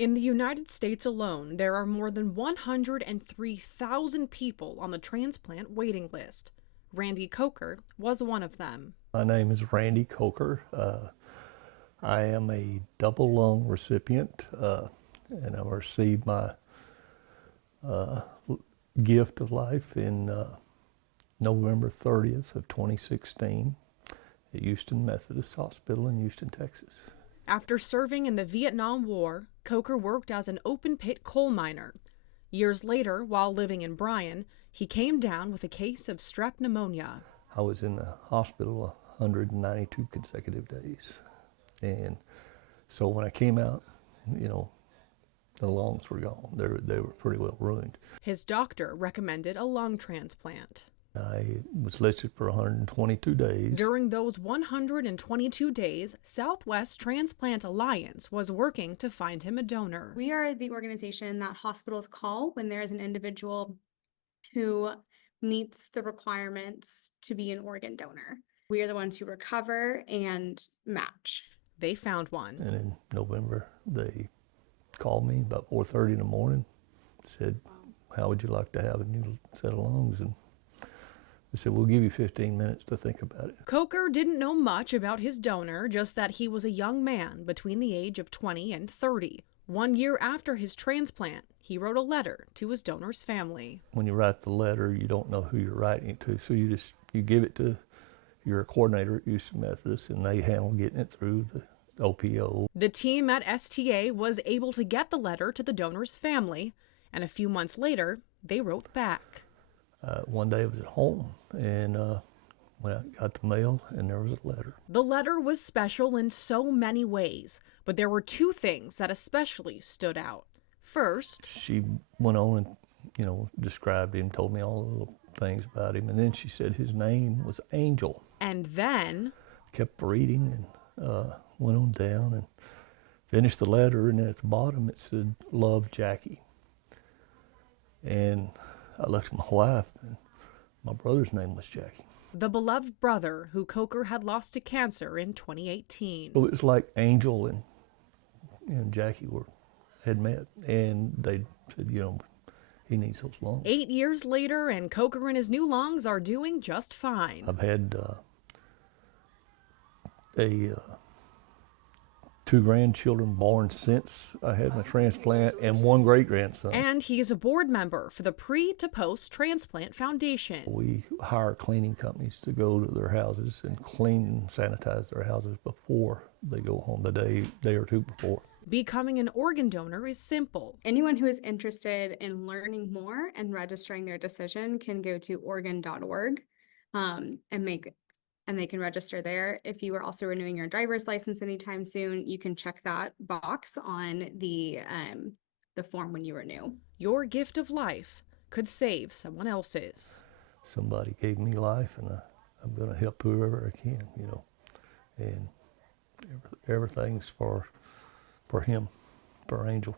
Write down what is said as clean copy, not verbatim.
In the United States alone, there are more than 103,000 people on the transplant waiting list. Randy Coker was one of them. My name is Randy Coker. I am a double lung recipient, and I received my gift of life in November 30th of 2016 at Houston Methodist Hospital in Houston, Texas. After serving in the Vietnam War, Coker worked as an open-pit coal miner. Years later, while living in Bryan, he came down with a case of strep pneumonia. I was in the hospital 192 consecutive days. And so when I came out, the lungs were gone. They were pretty well ruined. His doctor recommended a lung transplant. I was listed for 122 days. During those 122 days, Southwest Transplant Alliance was working to find him a donor. We are the organization that hospitals call when there is an individual who meets the requirements to be an organ donor. We are the ones who recover and match. They found one. And in November, they called me about 4:30 in the morning, said, "How would you like to have a new set of lungs?" And they said, "We'll give you 15 minutes to think about it." Coker didn't know much about his donor, just that he was a young man between the age of 20 and 30. 1 year after his transplant, he wrote a letter to his donor's family. When you write the letter, you don't know who you're writing it to, so you give it to your coordinator at Houston Methodist, and they handle getting it through the OPO. The team at STA was able to get the letter to the donor's family, and a few months later, they wrote back. One day I was at home, and when I got the mail, and there was a letter. The letter was special in so many ways, but there were two things that especially stood out. First, she went on and, described him, told me all the little things about him, and then she said his name was Angel. And then Kept reading and went on down and finished the letter, and then at the bottom it said, "Love, Jackie." And I looked at my wife, and my brother's name was Jackie. the beloved brother who Coker had lost to cancer in 2018. So it was like Angel and Jackie had met, and they said, he needs those lungs. 8 years later, and Coker and his new lungs are doing just fine. I've had two grandchildren born since I had my transplant, and one great-grandson. And he is a board member for the Pre to Post Transplant Foundation. We hire cleaning companies to go to their houses and clean and sanitize their houses before they go home, the day or two before. Becoming an organ donor is simple. Anyone who is interested in learning more and registering their decision can go to organ.org and they can register there. If you are also renewing your driver's license anytime soon, you can check that box on the form when you renew. Your gift of life could save someone else's. Somebody gave me life, and I'm going to help whoever I can, and everything's for him, for Angel.